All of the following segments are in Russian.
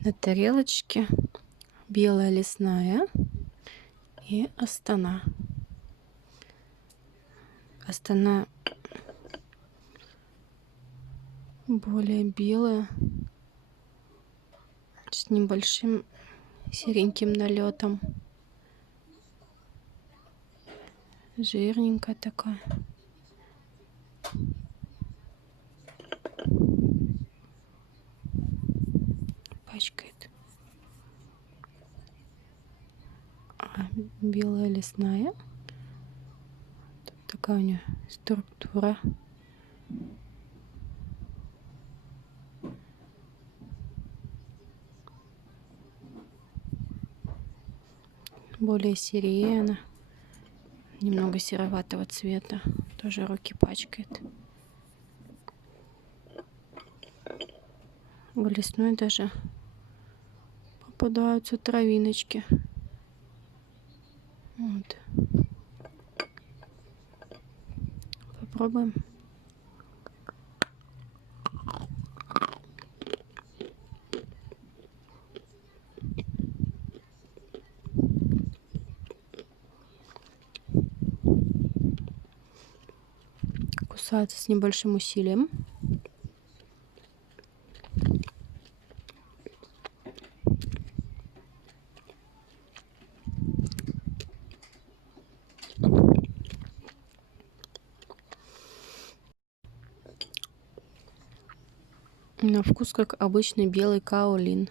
На тарелочке белая лесная и Астана. Астана более белая, с небольшим сереньким налетом. Жирненькая такая. Пачкает. Белая лесная. Тут такая у нее структура. Более серее она. Немного сероватого цвета. Тоже руки пачкает. В лесной даже попадаются травиночки. Вот. Попробуем. Кусается с небольшим усилием. На вкус как обычный белый каолин.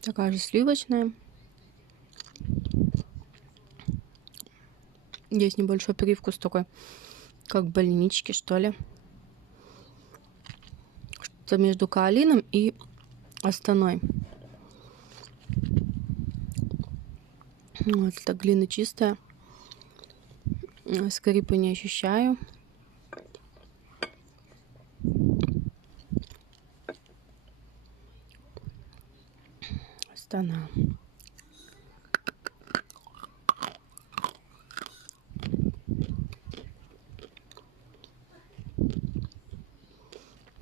Такая же сливочная. Есть небольшой привкус такой, как больнички, что ли. Что-то между каолином и Астаной. Вот это глина чистая. Скрипа не ощущаю. Астана.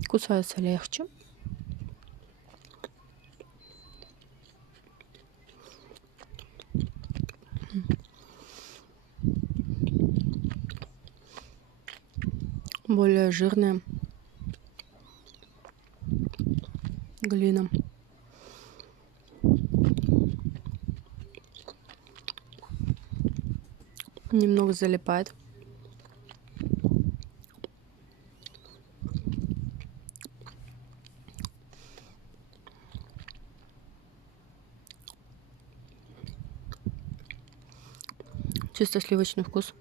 Кусается легче. Более жирная глина. Немного залипает. Чисто сливочный вкус.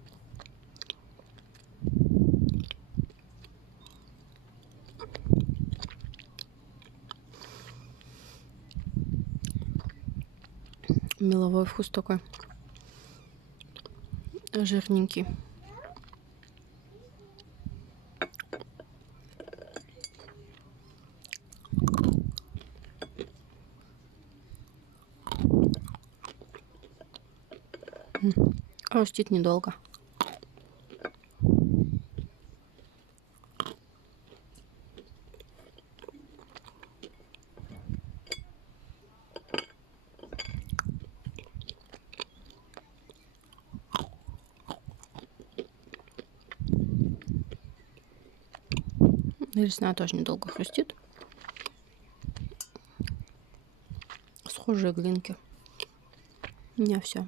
Меловой вкус такой. Жирненький. Хрустит недолго. Лесная тоже недолго хрустит. Схожие глинки. У меня все.